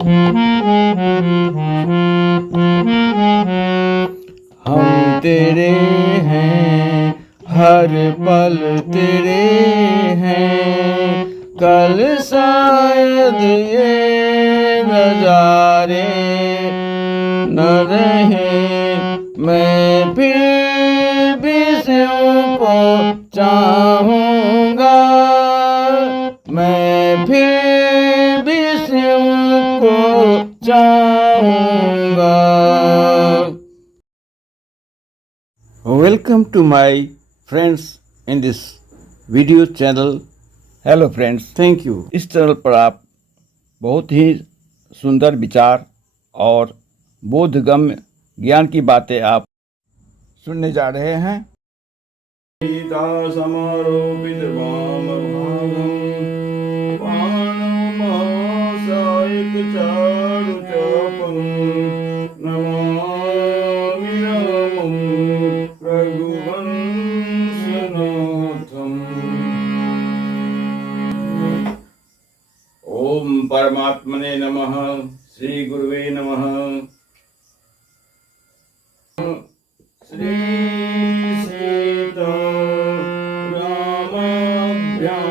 हम तेरे हैं, हर पल तेरे हैं, कल शायद ये नजारे न रहे, मैं फिर भी तुमको चाहूँगा, मैं फिर भी तुमको चाहूँगा। Welcome to my friends in this video channel. Hello friends, thank you. इस चैनल पर आप बहुत ही सुंदर विचार और बोधगम्य ज्ञान की बातें आप सुनने जा रहे हैं। सीता समारोपित वाम भागम पाणमहासायिक चारु चापम नमामि रामं रघुवंशनाथम। ओम परमात्मने नमः, श्री गुरुवे नमः। श्री सीता रामाभ्यां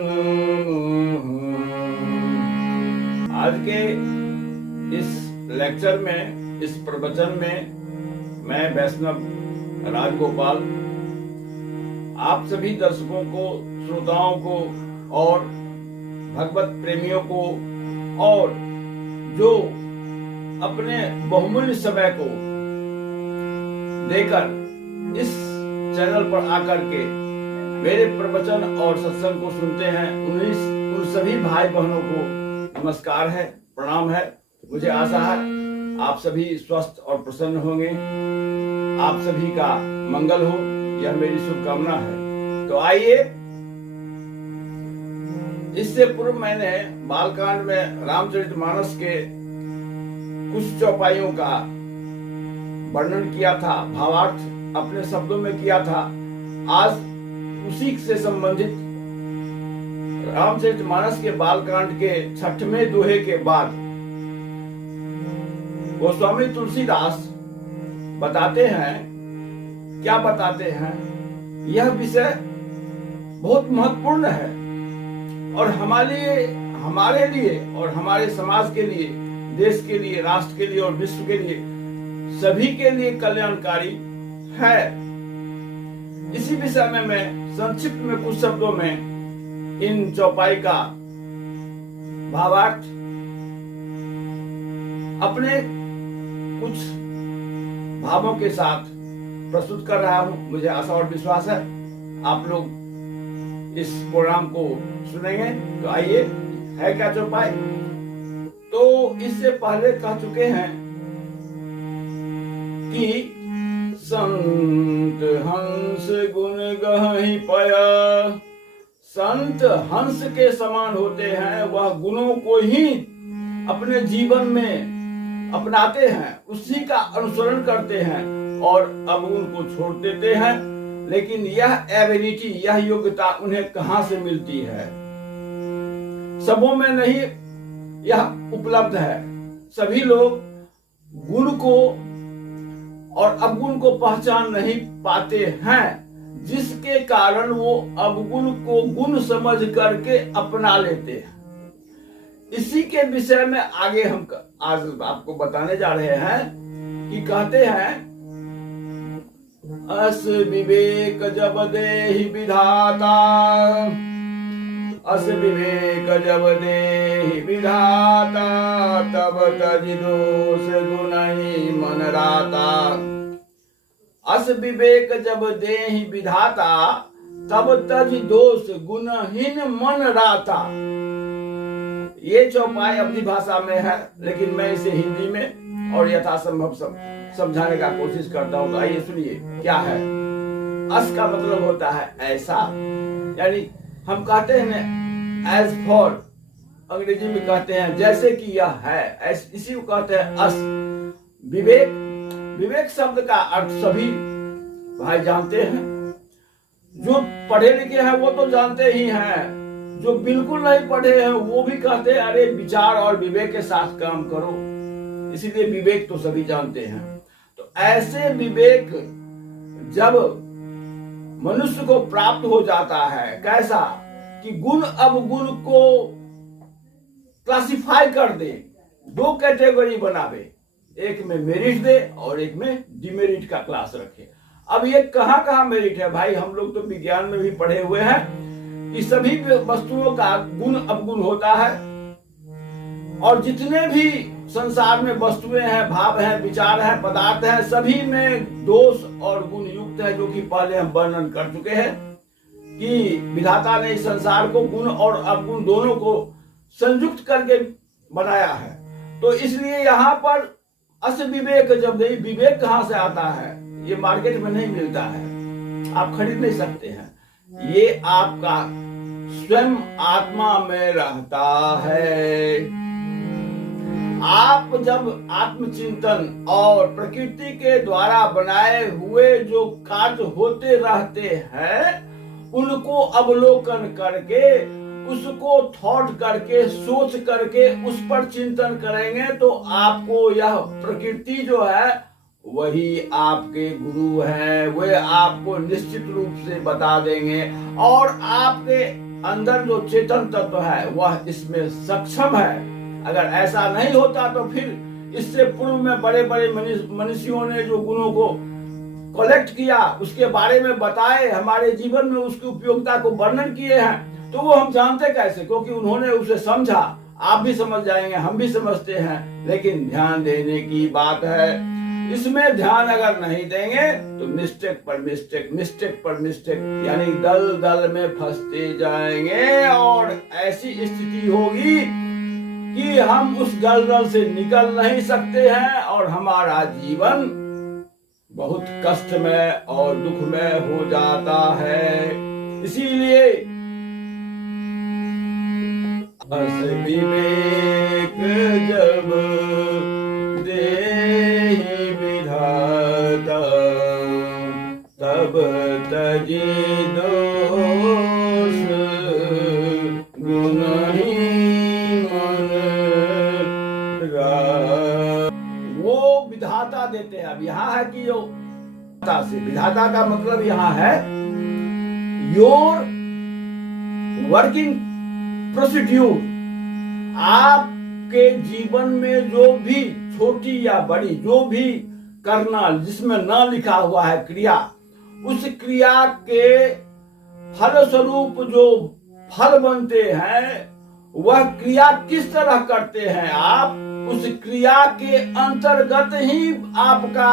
नमः। आज के इस लेक्चर में, इस प्रवचन में मैं वैष्णव राजगोपाल आप सभी दर्शकों को, श्रोताओं को और भगवत प्रेमियों को और जो अपने बहुमूल्य समय को देकर इस चैनल पर आकर के मेरे प्रवचन और सत्संग को सुनते हैं, उन सभी भाई बहनों को नमस्कार है, प्रणाम है। मुझे आशा है आप सभी स्वस्थ और प्रसन्न होंगे, आप सभी का मंगल हो, यह मेरी शुभकामना है। तो आइए, इससे पूर्व मैंने बालकांड में रामचरितमानस के कुछ चौपाइयों का वर्णन किया था, भावार्थ अपने शब्दों में किया था। आज उसी से संबंधित रामचरितमानस के बालकांड के 6वें दोहे के बाद गोस्वामी तुलसीदास बताते हैं, क्या बताते हैं, यह विषय बहुत महत्वपूर्ण है और हमारे लिए और हमारे समाज के लिए, देश के लिए, राष्ट्र के लिए और विश्व के लिए, सभी के लिए कल्याणकारी है। इसी विषय में मैं संक्षिप्त में कुछ शब्दों में इन चौपाई का भावार्थ अपने कुछ भावों के साथ प्रस्तुत कर रहा हूं। मुझे आशा और विश्वास है आप लोग इस प्रोग्राम को सुनेंगे। तो आइए, है क्या चौपाई? तो इससे पहले कह चुके हैं कि संत हंस गुण गहि पया, संत हंस के समान होते हैं, वह गुणों को ही अपने जीवन में अपनाते हैं, उसी का अनुसरण करते हैं और अब उनको छोड़ देते हैं। लेकिन यह एबिलिटी, यह योग्यता उन्हें कहां से मिलती है? सबों में नहीं यह उपलब्ध है। सभी लोग गुण को और अवगुण को पहचान नहीं पाते हैं, जिसके कारण वो अवगुण को गुण समझ करके अपना लेते हैं। इसी के विषय में आगे हम आज आपको बताने जा रहे हैं कि कहते हैं, अस विवेक जब देहि विधाता, अस विवेक जब देहि विधाता, तब तजि दोष गुणहि मन राता। अस विवेक जब देहि विधाता, तब तजि दोष गुणहीन मन राता। ये चौपाई अपनी भाषा में है, लेकिन मैं इसे हिंदी में और यथासंभव समझाने का कोशिश करता हूं। तो आइए सुनिए क्या है। अस का मतलब होता है ऐसा, यानी हम कहते हैं एज फॉर, अंग्रेजी में कहते हैं जैसे कि यह है, इसी को कहते हैं अस। विवेक, विवेक शब्द का अर्थ सभी भाई जानते हैं, जो पढ़े लिखे हैं वो तो जानते ही हैं। जो बिल्कुल नहीं पढ़े हैं वो भी कहते हैं अरे विचार और विवेक के साथ काम करो, इसीलिए विवेक तो सभी जानते हैं। तो ऐसे विवेक जब मनुष्य को प्राप्त हो जाता है, कैसा कि गुण अवगुण को क्लासिफाई कर दे, दो कैटेगरी बनावे, एक में मेरिट दे और एक में डिमेरिट का क्लास रखे। अब ये कहाँ कहाँ मेरिट है भाई, हम लोग तो विज्ञान में भी पढ़े हुए हैं कि सभी वस्तुओं का गुण अवगुण होता है, और जितने भी संसार में वस्तुएं हैं, भाव हैं, विचार हैं, पदार्थ हैं, सभी में दोष और गुण युक्त है, जो कि पहले हम वर्णन कर चुके हैं कि विधाता ने इस संसार को गुण और अवगुण दोनों को संयुक्त करके बनाया है। तो इसलिए यहाँ पर अस विवेक जब नहीं, विवेक कहाँ से आता है, ये मार्केट में नहीं मिलता है, आप खरीद नहीं सकते हैं, ये आपका स्वयं आत्मा में रहता है। आप जब आत्मचिंतन और प्रकृति के द्वारा बनाए हुए जो कार्य होते रहते हैं उनको अवलोकन करके, उसको थॉट करके, सोच करके उस पर चिंतन करेंगे तो आपको यह प्रकृति जो है वही आपके गुरु हैं, वे आपको निश्चित रूप से बता देंगे, और आपके अंदर जो चेतन तत्व है वह इसमें सक्षम है। अगर ऐसा नहीं होता तो फिर इससे पूर्व में बड़े बड़े मनुष्यों ने जो गुणों को कलेक्ट किया, उसके बारे में बताए, हमारे जीवन में उसकी उपयोगिता को वर्णन किए हैं, तो वो हम जानते कैसे, क्योंकि उन्होंने उसे समझा। आप भी समझ जाएंगे, हम भी समझते हैं, लेकिन ध्यान देने की बात है। इसमें ध्यान अगर नहीं देंगे तो मिस्टेक पर मिस्टेक, मिस्टेक पर मिस्टेक, यानी दल दल में फंसते जाएंगे, और ऐसी स्थिति होगी कि हम उस दलदल से निकल नहीं सकते हैं और हमारा जीवन बहुत कष्टमय और दुखमय हो जाता है। इसीलिए अस विवेक जब देहि विधाता, तब तजी दोष गुणहीन। वो विधाता देते हैं। अब यहाँ है कि जो से विधाता का मतलब यहाँ है योर वर्किंग प्रोसीड्यूर, आपके जीवन में जो भी छोटी या बड़ी जो भी करना जिसमें न लिखा हुआ है क्रिया, उस क्रिया के फलस्वरूप जो फल बनते हैं वह क्रिया किस तरह करते हैं आप, उस क्रिया के अंतर्गत ही आपका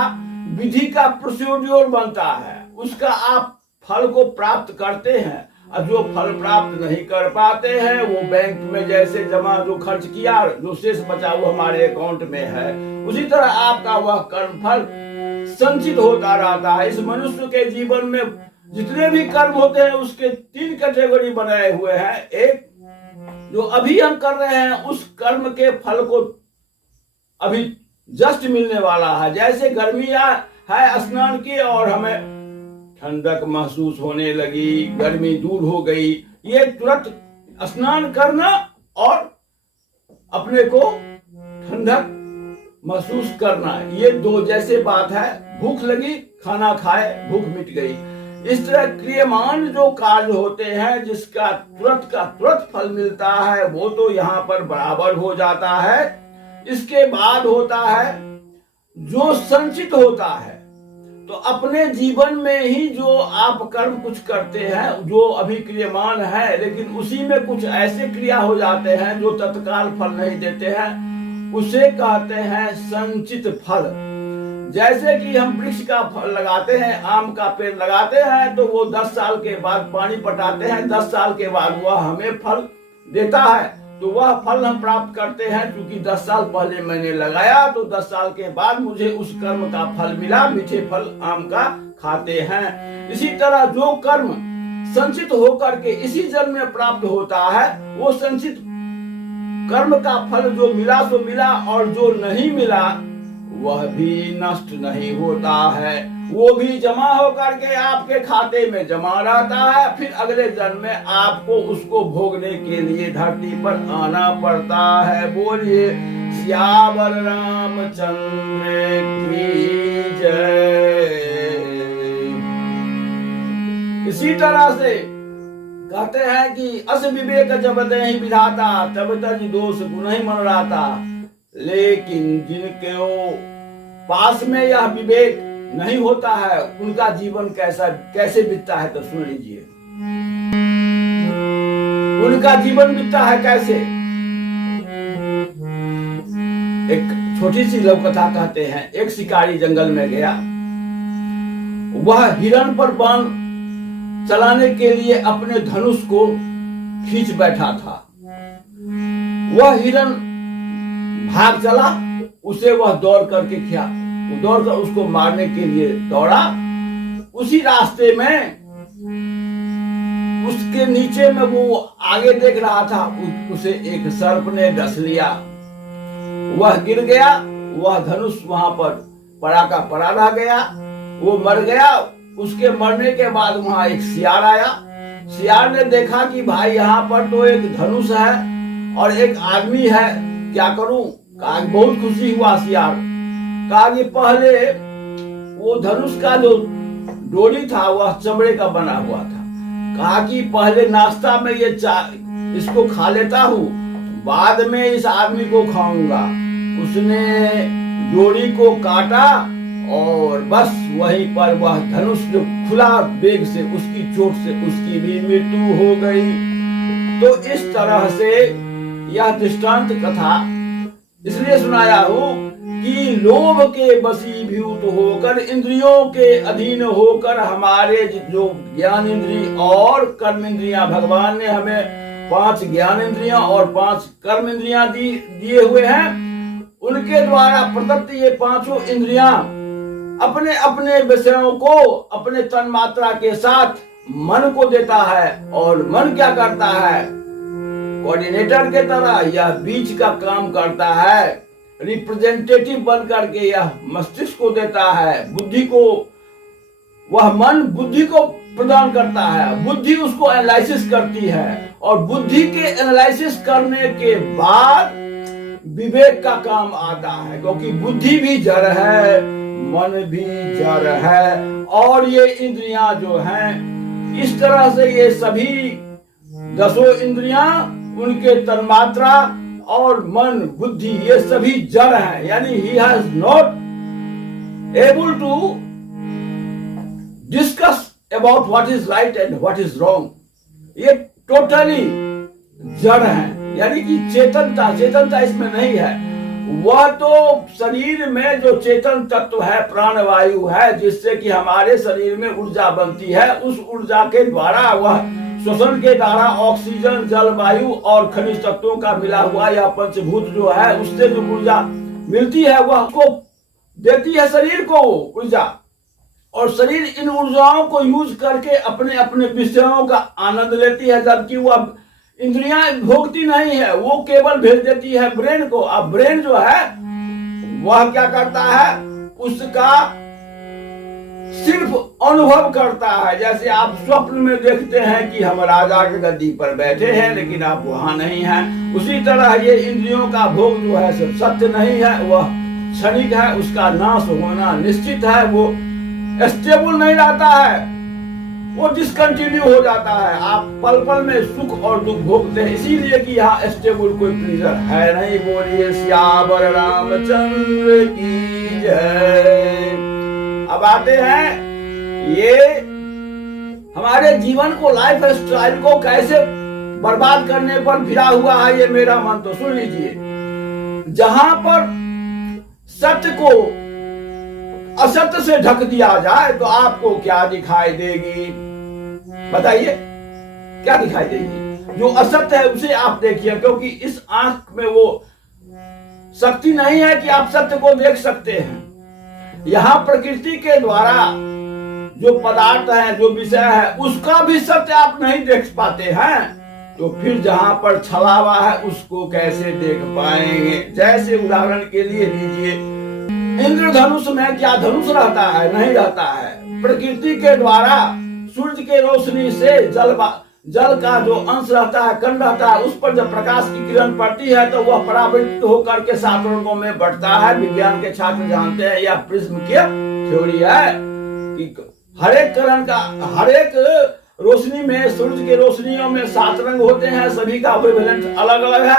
विधि का प्रोसीड्यूर बनता है, उसका आप फल को प्राप्त करते हैं। और जो फल प्राप्त नहीं कर पाते हैं वो बैंक में जैसे जमा जो खर्च किया, जो शेष बचा वो हमारे अकाउंट में है, उसी तरह आपका वह कर्म फल संचित होता रहता है। इस मनुष्य के जीवन में जितने भी कर्म होते हैं उसके 3 कैटेगरी बनाए हुए हैं। एक जो अभी हम कर रहे हैं उस कर्म के फल को अभी जस्ट मिलने वाला है, जैसे गर्मी है स्नान की और हमें ठंडक महसूस होने लगी, गर्मी दूर हो गई, ये तुरंत स्नान करना और अपने को ठंडक महसूस करना, ये दो जैसे बात है। भूख लगी, खाना खाए, भूख मिट गई। इस तरह क्रियमान जो कार्य होते हैं जिसका तुरंत का तुरंत फल मिलता है वो तो यहाँ पर बराबर हो जाता है। इसके बाद होता है जो संचित होता है, तो अपने जीवन में ही जो आप कर्म कुछ करते हैं जो अभी क्रियमान है, लेकिन उसी में कुछ ऐसे क्रिया हो जाते हैं जो तत्काल फल नहीं देते हैं, उसे कहते हैं संचित फल। जैसे कि हम वृक्ष का फल लगाते हैं, आम का पेड़ लगाते हैं तो वो 10 साल के बाद पानी पटाते हैं, 10 साल के बाद वह हमें फल देता है, तो वह फल हम प्राप्त करते हैं। क्योंकि 10 साल पहले मैंने लगाया तो 10 साल के बाद मुझे उस कर्म का फल मिला, मीठे फल आम का खाते हैं। इसी तरह जो कर्म संचित होकर के इसी जन्म में प्राप्त होता है, वो संचित कर्म का फल जो मिला सो मिला, और जो नहीं मिला वह भी नष्ट नहीं होता है, वो भी जमा होकर के आपके खाते में जमा रहता है। फिर अगले जन्म में आपको उसको भोगने के लिए धरती पर आना पड़ता है। बोलिए सियावर रामचंद्र की जय। इसी तरह से कहते हैं कि अस विवेक जब दहि विधाता तब तज दोष गुण ही मन रहता। लेकिन जिनके पास में यह विवेक नहीं होता है उनका जीवन कैसे बीतता है तो सुन लीजिए। उनका जीवन बीतता है कैसे। एक छोटी सी लव कथा कहते हैं। एक शिकारी जंगल में गया। वह हिरण पर बाण चलाने के लिए अपने धनुष को खींच बैठा था। वह हिरण भाग चला, उसे वह दौड़ कर उसको मारने के लिए दौड़ा। उसी रास्ते में उसके नीचे में वो आगे देख रहा था, उसे एक सर्प ने डस लिया। वह गिर गया, वह धनुष वहां पर पड़ा का पड़ा रह गया, वो मर गया। उसके मरने के बाद वहां एक सियार आया। सियार ने देखा कि भाई यहाँ पर तो एक धनुष है और एक आदमी है, क्या करूं। कहा बहुत खुशी हुआ सियार। कहा कि पहले वो धनुष का जो डोरी था वह चमड़े का बना हुआ था। कहा कि पहले नाश्ता में इसको खा लेता हूँ, बाद में इस आदमी को खाऊंगा। उसने डोरी को काटा और बस वहीं पर वह धनुष जो खुला वेग से उसकी चोट से उसकी भी मृत्यु हो गई। तो इस तरह से यह दृष्टांत कथा इसलिए सुनाया हूं कि लोभ के वशीभूत होकर, इंद्रियों के अधीन होकर हमारे जो ज्ञान इंद्रिय और कर्म इंद्रियां, भगवान ने हमें 5 ज्ञान इंद्रियां और 5 कर्म इंद्रियां दिए हुए हैं। उनके द्वारा प्रदत्त ये 5 इंद्रियां अपने अपने विषयों को अपने तन मात्रा के साथ मन को देता है। और मन क्या करता है, कोऑर्डिनेटर के तरह यह बीच का काम करता है। रिप्रेजेंटेटिव बन करके यह मस्तिष्क को देता है, बुद्धि को, वह मन बुद्धि को प्रदान करता है। बुद्धि उसको एनालिसिस करती है और बुद्धि के एनालिसिस करने के बाद विवेक का काम आता है, क्योंकि बुद्धि भी जड़ है, मन भी जड़ है। और ये इंद्रियां जो हैं, इस तरह से ये सभी 10 इंद्रियां, उनके तन्मात्रा और मन, बुद्धि, ये सभी जड़ हैं। यानी he has not able to discuss about what is right and what is wrong। ये टोटली जड़ हैं। यानी कि चेतनता इसमें नहीं है। वह तो शरीर में जो चेतन तत्व है, प्राणवायु है, जिससे कि हमारे शरीर में ऊर्जा बनती है, उस ऊर्जा के द्वारा वह श्वसन के द्वारा ऑक्सीजन, जलवायु और खनिज तत्वों का मिला हुआ यह पंचभूत जो है, उससे जो ऊर्जा मिलती है वह उसको देती है शरीर को ऊर्जा। और शरीर इन ऊर्जाओं को यूज करके अपने अपने विषयों का आनंद लेती है, जबकि वह इंद्रियां भोगती नहीं है, वो केवल भेज देती है ब्रेन को। अब ब्रेन जो है वह क्या करता है, उसका सिर्फ अनुभव करता है। जैसे आप स्वप्न में देखते हैं कि हम राजा की गद्दी पर बैठे हैं, लेकिन आप वहां नहीं हैं। उसी तरह ये इंद्रियों का भोग जो है सब सत्य नहीं है, वह क्षणिक है, उसका नाश होना निश्चित है। वो स्टेबल नहीं रहता है, वो डिसकंटिन्यू हो जाता है। आप पल पल में सुख और दुख भोगते हैं, इसीलिए कि यहाँ स्टेबल कोई प्लीजर है नहीं। बोलिए सियावर रामचंद्र की जय। अब आते हैं ये हमारे जीवन को, लाइफ स्टाइल को कैसे बर्बाद करने पर फिरा हुआ है ये मेरा मन। तो सुन लीजिए, जहां पर सत्य को असत्य से ढक दिया जाए तो आपको क्या दिखाई देगी, बताइए क्या दिखाई देगी। जो असत्य है उसे आप देखिए, क्योंकि इस आंख में वो शक्ति नहीं है कि आप सत्य को देख सकते हैं। यहाँ प्रकृति के द्वारा जो पदार्थ है, जो विषय है, उसका भी सत्य आप नहीं देख पाते हैं, तो फिर जहां पर छलावा है उसको कैसे देख पाएंगे। जैसे उदाहरण के लिए लीजिए, इंद्र इंद्रधनुष में क्या धनुष रहता है? नहीं रहता है। प्रकृति के द्वारा सूर्य के रोशनी से जल का जो अंश रहता है, कण रहता है, उस पर जब प्रकाश की किरण पड़ती है तो वह परावर्तित होकर के 7 रंगों में बढ़ता है। विज्ञान के छात्र जानते हैं, यह प्रिज्म की थ्योरी है कि हर एक कण का, हर एक रोशनी में, सूर्य के रोशनियों में 7 रंग होते हैं। सभी का वेवलेंथ अलग अलग है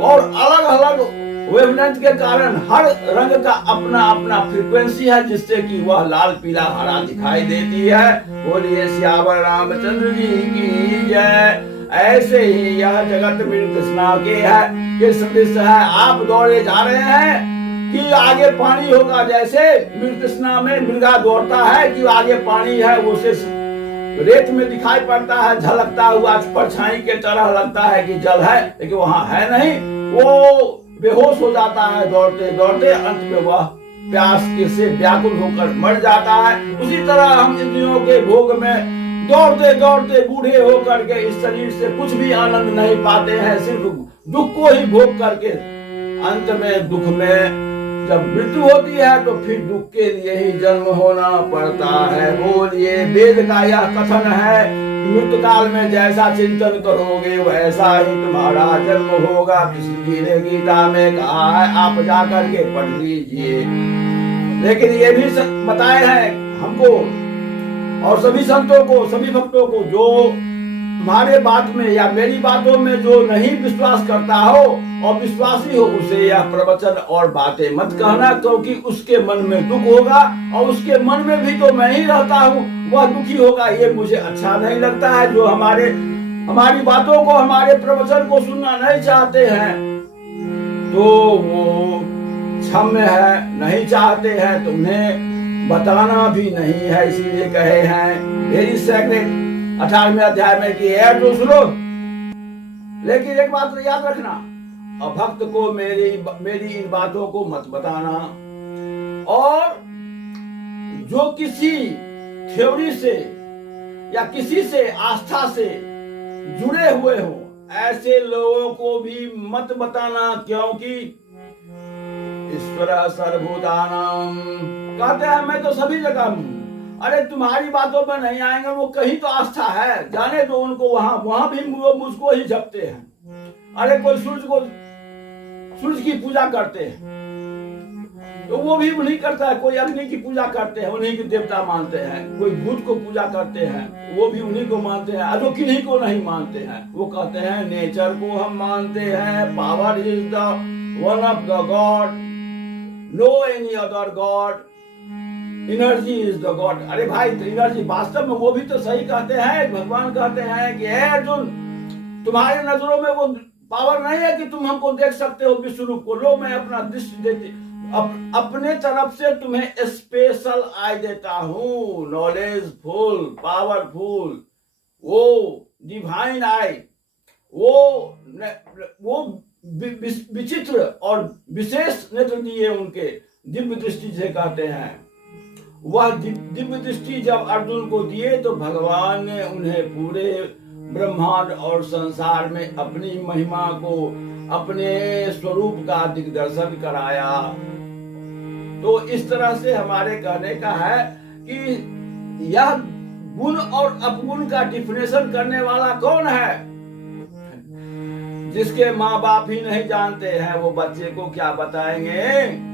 और अलग अलग वेवलेंथ के कारण हर रंग का अपना अपना फ्रीक्वेंसी है, जिससे कि वह लाल, पीला, हरा दिखाई देती है। बोलिए सियावर रामचंद्र जी की जय। ऐसे ही यह जगत मृग तृष्णा के सदृश है। आप दौड़े जा रहे हैं कि आगे पानी होगा, जैसे मृग तृष्णा में मृगा दौड़ता है कि आगे पानी है, वो सिर्फ रेत में दिखाई पड़ता है, झलकता हुआ परछाई के तरह लगता है कि जल है, लेकिन वहां है नहीं। वो बेहोश हो जाता है दौड़ते दौड़ते, अंत में वह प्यास से व्याकुल होकर मर जाता है। उसी तरह हम इंद्रियों के भोग में दौड़ते दौड़ते बूढ़े होकर के इस शरीर से कुछ भी आनंद नहीं पाते हैं, सिर्फ दुख को ही भोग करके अंत में दुख में जब मृत्यु होती है तो फिर दुख के लिए ही जन्म होना पड़ता है। बोलिए वेद का यह कथन है, मृत्यु काल में जैसा चिंतन करोगे वैसा ही तुम्हारा जन्म होगा। कृष्ण जी ने गीता में कहा है, आप जाकर के पढ़ लीजिए। लेकिन ये भी बताए हैं हमको और सभी संतों को, सभी भक्तों को, जो तुम्हारे बात में या मेरी बातों में जो नहीं विश्वास करता हो और विश्वासी हो, उसे यह प्रवचन और बातें मत कहना, क्योंकि उसके मन में दुख होगा और उसके मन में भी तो मैं ही रहता हूँ, वह दुखी होगा। ये मुझे अच्छा नहीं लगता है। जो हमारी बातों को, हमारे प्रवचन को सुनना नहीं चाहते हैं तो वो क्षम्य है, नहीं चाहते हैं तो उन्हें बताना भी नहीं है। इसीलिए कहे हैं वेरी सेक्रेट 18वें अध्याय में कि है तो सुनो। लेकिन एक बात याद रखना, अभक्त को मेरी इन बातों को मत बताना। और जो किसी थ्योरी से या किसी से आस्था से जुड़े हुए हो, ऐसे लोगों को भी मत बताना, क्योंकि ईश्वर सर्वभूतानां कहते हैं मैं तो सभी जगह हूं। अरे तुम्हारी बातों में नहीं आएंगे, वो कहीं तो आस्था है, जाने दो उनको, वहां भी वो मुझको ही जपते हैं। अरे कोई सूर्य की पूजा करते हैं तो वो भी उन्हीं करता है, कोई अग्नि की पूजा करते हैं, उन्हीं की देवता मानते हैं, कोई भूत को पूजा करते हैं, वो भी उन्हीं को मानते हैं। जो किन्हीं को नहीं मानते हैं, वो कहते हैं नेचर को हम मानते हैं, power is the one of the god, no any other god, energy is the god. अरे भाई, तो एनर्जी वास्तव में वो भी तो सही कहते हैं। भगवान कहते हैं कि हे अर्जुन, तुम्हारे नजरों में वो पावर नहीं है कि तुम हमको देख सकते हो विश्व रूप को। लो, मैं अपना दृष्टि देती, अपने तरफ से तुम्हें स्पेशल आई देता हूँ, नॉलेजफुल, पावरफुल, वो डिवाइन आई, वो विचित्र और विशेष नेत्र दिए उनके, दिव्य दृष्टि से कहते हैं। वह दिव्य दृष्टि जब अर्जुन को दिए तो भगवान ने उन्हें पूरे ब्रह्मांड और संसार में अपनी महिमा को, अपने स्वरूप का दिग्दर्शन कराया। तो इस तरह से हमारे कहने का है कि यह गुण और अपगुण का डिफिनेशन करने वाला कौन है? जिसके माँ बाप ही नहीं जानते हैं, वो बच्चे को क्या बताएंगे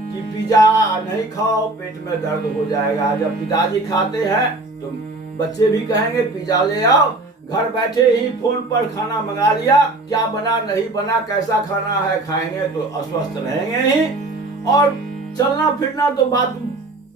कि पिज्जा नहीं खाओ, पेट में दर्द हो जाएगा। जब पिताजी खाते हैं तो बच्चे भी कहेंगे पिज्जा ले आओ। घर बैठे ही फोन पर खाना मंगा लिया, क्या बना नहीं बना, कैसा खाना है, खाएंगे तो अस्वस्थ रहेंगे ही। और चलना फिरना तो बात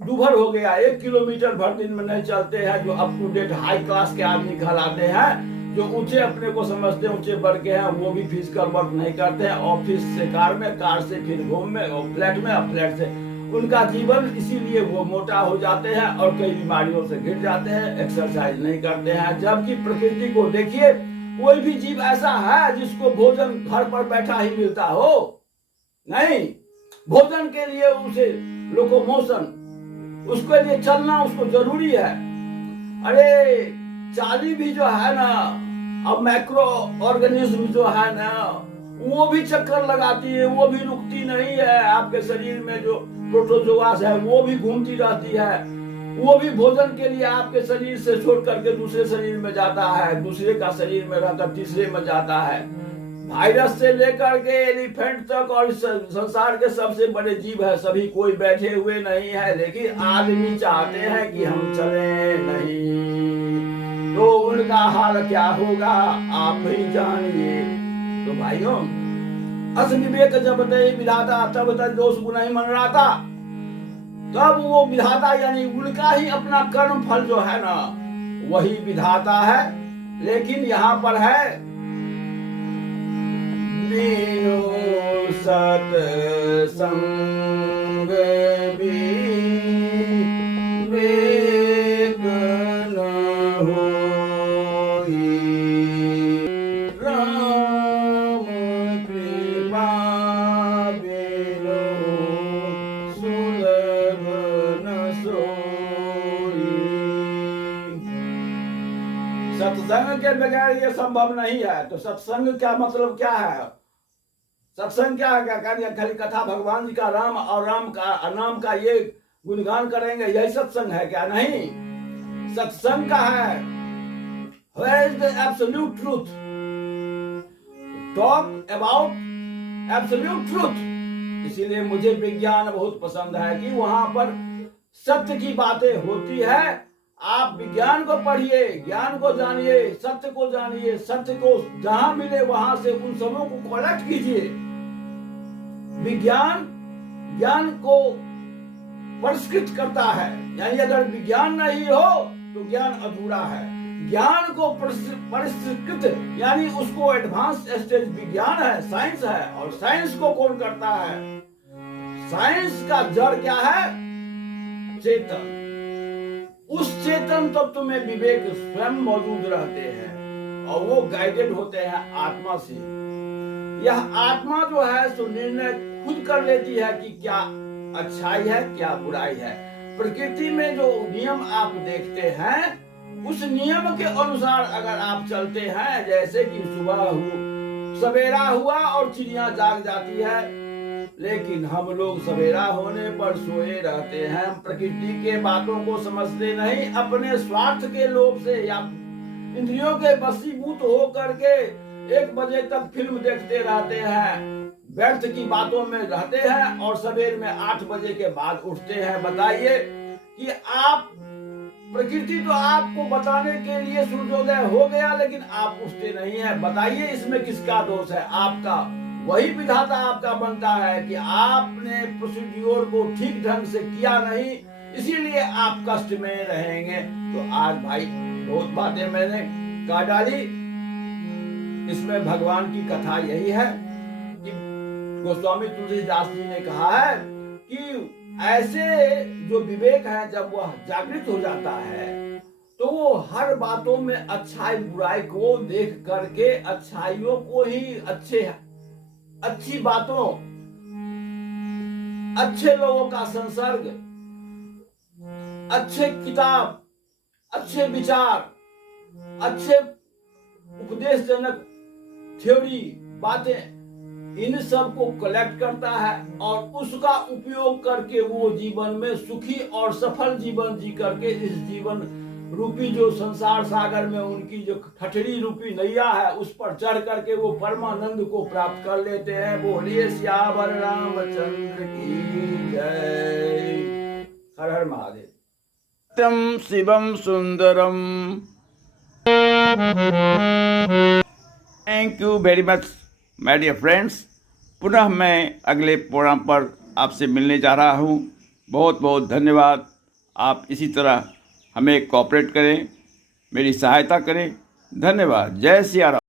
दूभर हो गया, 1 किलोमीटर भर दिन में नहीं चलते हैं। जो up to date high class के आदमी कहलाते हैं, जो ऊंचे अपने को समझते हैं, ऊंचे वर्ग के हैं, वो भी फिजिकल वर्क नहीं करते हैं। ऑफिस से कार में, कार से फिर होम में, और फ्लैट में, और फ्लैट से उनका जीवन, इसीलिए वो मोटा हो जाते हैं और कई बीमारियों से घिर जाते हैं, एक्सरसाइज नहीं करते हैं। जबकि प्रकृति को देखिए, कोई भी जीव ऐसा है जिसको भोजन घर पर बैठा ही मिलता हो? नहीं, भोजन के लिए उसे लोकोमोशन, उसके लिए चलना उसको जरूरी है। अरे चाली भी जो है ना, अब मैक्रो ऑर्गेनिज्म जो है ना, वो भी चक्कर लगाती है, वो भी रुकती नहीं है। आपके शरीर में जो प्रोटोजोआस है वो भी घूमती रहती है, वो भी भोजन के लिए आपके शरीर से छोड़ करके दूसरे शरीर में जाता है, दूसरे का शरीर में रहकर तीसरे में जाता है। वायरस से लेकर के एलिफेंट तक और संसार के सबसे बड़े जीव है, सभी कोई बैठे हुए नहीं है, लेकिन आदमी चाहते हैं कि हम चले नहीं, तो उनका हाल क्या होगा आप ही जानिए। तो भाइयों, अस विवेक जब ते विधाता तब तक दोष गुण ही मन रहा था, तब वो विधाता यानी उनका ही अपना कर्म फल जो है ना वही विधाता है। लेकिन यहाँ पर है बिनु सत्संग विवेक न होई, राम कृपा बिनु सुलभ न सोई। सत्संग के बगैर ये संभव नहीं है। तो सत्संग का मतलब क्या है? सत्संग क्या है? क्या खाली कथा भगवान जी का राम और राम का नाम का ये गुणगान करेंगे, यही सत्संग है क्या? नहीं, सत्संग का है Where is the absolute truth? Talk about absolute truth। इसीलिए मुझे विज्ञान बहुत पसंद है कि वहां पर सत्य की बातें होती है। आप विज्ञान को पढ़िए, ज्ञान को जानिए, सत्य को जानिए, सत्य को जहां मिले वहां से उन सबों को कलेक्ट कीजिए। विज्ञान ज्ञान को परिष्कृत करता है, यानी अगर विज्ञान नहीं हो तो ज्ञान अधूरा है। ज्ञान को परिष्कृत यानी उसको एडवांस स्टेज विज्ञान है, साइंस है। और साइंस को कौन करता है? साइंस का जड़ क्या है? चेतन। उस चेतन तत्व में विवेक स्वयं मौजूद रहते हैं और वो गाइडेड होते हैं आत्मा से। यह आत्मा जो है सो निर्णय खुद कर लेती है कि क्या अच्छाई है क्या बुराई है। प्रकृति में जो नियम आप देखते हैं उस नियम के अनुसार अगर आप चलते हैं, जैसे कि सुबह सवेरा हुआ और चिड़िया जाग जाती है, लेकिन हम लोग सवेरा होने पर सोए रहते हैं। प्रकृति के बातों को समझते नहीं, अपने स्वार्थ के लोभ से या इंद्रियों के वशीभूत हो करके 1 बजे तक फिल्म देखते रहते हैं, व्यर्थ की बातों में रहते हैं और सवेर में 8 बजे के बाद उठते हैं। बताइए कि आप प्रकृति तो आपको बताने के लिए सूर्योदय हो गया, लेकिन आप उठते नहीं है। बताइए इसमें किसका दोष है? आपका। वही विधाता आपका बनता है कि आपने प्रोसीड्योर को ठीक ढंग से किया नहीं, इसीलिए आप कष्ट में रहेंगे। तो आज भाई बहुत बातें मैंने कह डाली, इसमें भगवान की कथा यही है कि गोस्वामी तुलसीदास जी ने कहा है कि ऐसे जो विवेक है जब वह जागृत हो जाता है तो वो हर बातों में अच्छाई बुराई को देख करके अच्छाइयों को ही अच्छी बातों, अच्छे लोगों का संसर्ग, अच्छे किताब, अच्छे विचार, अच्छे उपदेशजनक थ्योरी बातें, इन सब को कलेक्ट करता है और उसका उपयोग करके वो जीवन में सुखी और सफल जीवन जी करके इस जीवन रूपी जो संसार सागर में उनकी जो ठठरी रूपी नैया है उस पर चढ़ करके वो परमानंद को प्राप्त कर लेते हैं। बोलिए सियावर रामचंद्र की जय। हर हर महादेव। सत्यम शिवम सुंदरम। Thank you very much my dear friends. पुनः मैं अगले प्रोग्राम पर आपसे मिलने जा रहा हूँ। बहुत बहुत धन्यवाद। आप इसी तरह हमें कोऑपरेट करें, मेरी सहायता करें। धन्यवाद। जय सिया राम।